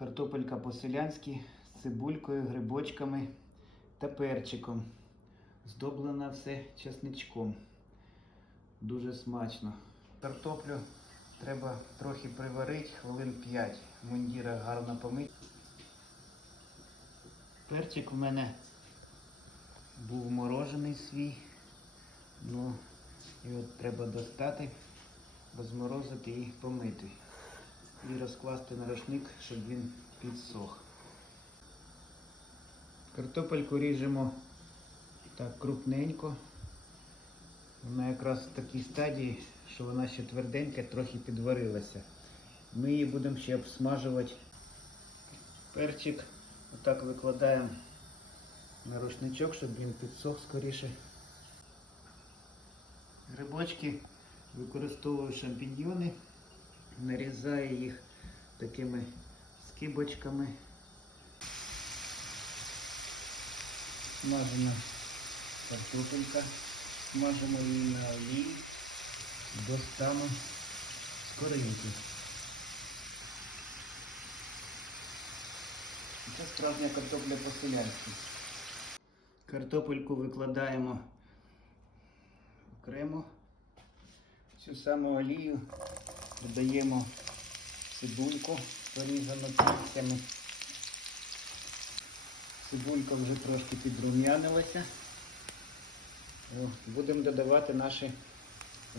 Картопелька по-селянськи з цибулькою, грибочками та перчиком. Здоблено все чесничком. Дуже смачно. Картоплю треба трохи приварити, хвилин 5. Мундіра гарно помити. Перчик у мене був морожений свій. Ну, його треба достати, розморозити і помити. І розкласти на рушник, щоб він підсох. Картопельку ріжемо так крупненько. Вона якраз в такій стадії, що вона ще тверденька, трохи підварилася. Ми її будемо ще обсмажувати. Перчик отак викладаємо на рушничок, щоб він підсох скоріше. Грибочки використовую шампіньйони, нарізаю їх такими скибочками. Смажена картопелька, смажимо її на олії до стану скоринки. Це справжня картопля по-селянськи. Картопельку викладаємо окремо. Цю саму олію додаємо цибульку, порізану кільцями. Цибулька вже трошки підрум'янилася. Будемо додавати наші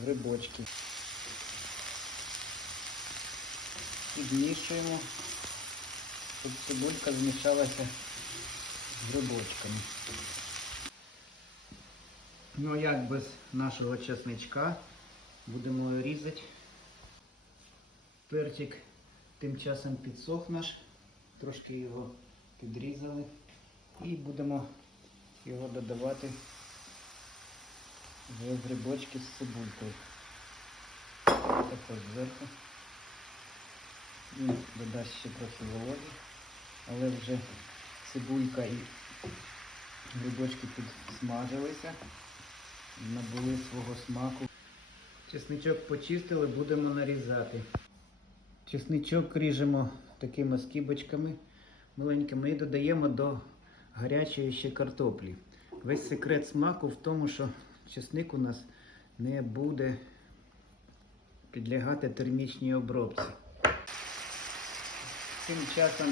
грибочки. Підмішуємо, щоб цибулька змішалася з грибочками. Ну як без нашого чесничка будемо різати. Перчик тим часом підсох наш, трошки його підрізали і будемо його додавати в грибочки з цибулькою. Також зверху. Він додасть ще трохи вологи, але вже цибулька і грибочки підсмажилися, набули свого смаку. Чесничок почистили, будемо нарізати. Чесничок ріжемо такими скибочками маленькими і додаємо до гарячої ще картоплі. Весь секрет смаку в тому, що чесник у нас не буде підлягати термічній обробці. Тим часом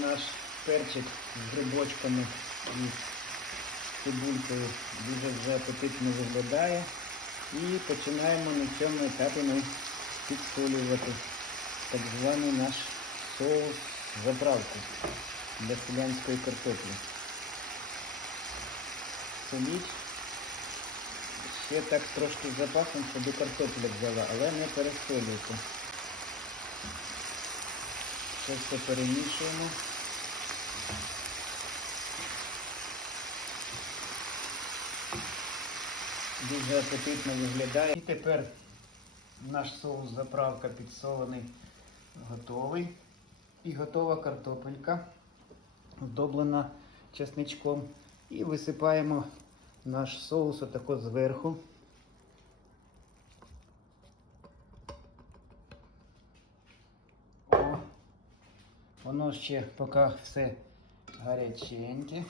наш перчик з грибочками і цибулькою дуже вже апетитно виглядає. І починаємо на цьому етапі ми підсолювати так званий наш соус заправку для селянської картоплі. Соліть. Ще так трошки з запасом, щоб картопля взяла, але не пересолюйте. Це все перемішуємо. Дуже апетитно виглядає. І тепер наш соус заправка підсолений готовий. І готова картопелька, вдоблена чесничком. І висипаємо наш соус отако зверху. О, воно ще поки все гаряченьке.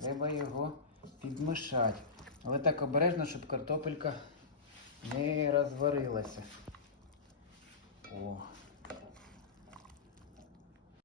Треба його підмішати. Але так обережно, щоб картопелька не розварилася. О.